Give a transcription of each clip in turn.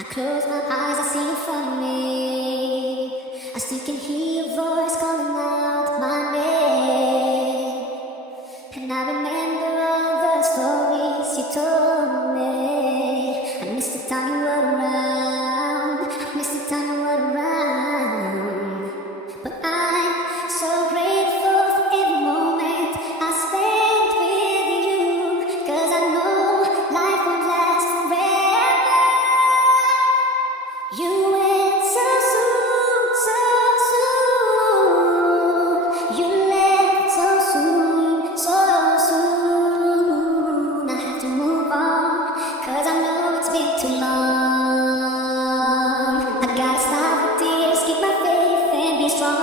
I close my eyes, I see you from me. I still can hear your voice calling out my name. And I remember all the stories you told me. I miss the time you were around. I miss the time you were around. But I'm so grateful for every moment I spent with you. 'Cause I know life won't last forever. You went so soon, so soon. You left so soon, so soon. I have to move on, 'cause I know it's been too long. I gotta stop the tears, keep my faith and be strong.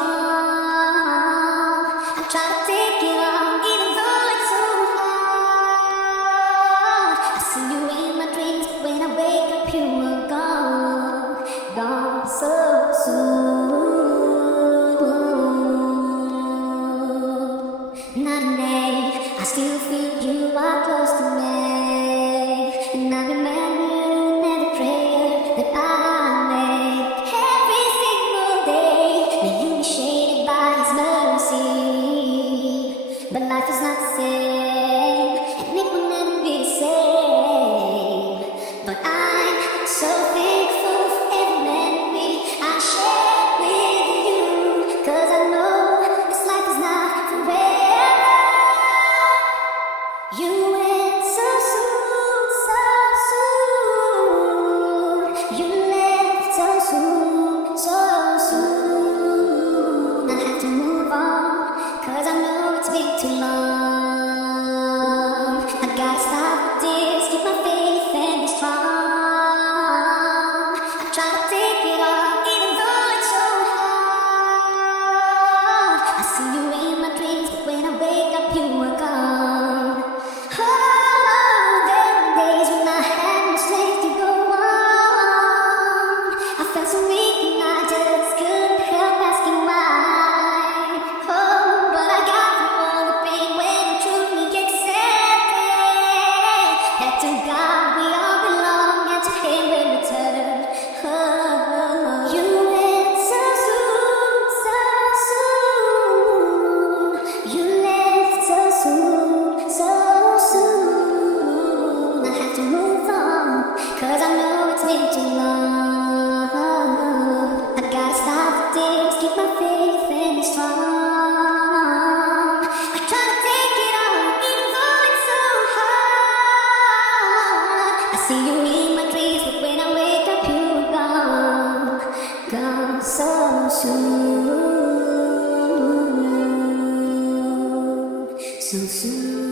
I try to take it on, even though it's so hard. I see you in my dreams, but when I wake up you are gone, gone so soon. Night and day, I still feel you are close to me. And I remember every prayer that I make. Every single day, may you be shaded by His mercy. But life is not the same, and it will never be the same. But I'm so thankful for every memory I share with you. 'Cause I know this life is not forever. You went so soon, so soon. You left so soon, so soon. I have to move on, 'cause I know it's been too long. I gotta stop the tears, keep my faith and be strong. I try to take it all, even though it's so hard. I see you in my dreams, but when I wake up you are gone. Oh, there were days when I had no strength to go on. I felt so weak and I just couldn't help asking why. Oh, but I got through all the pain when I truly accepted that to God we all belong and to Him we return. Oh, you went so soon, so soon. You left so soon, so soon. I have to move on, 'cause I know it's been too long. I gotta stop the tears, keep my faith and be strong. I try to take it on, even though it's so hard. I see you in my dreams, but when I wake up you are gone, gone so soon, so soon.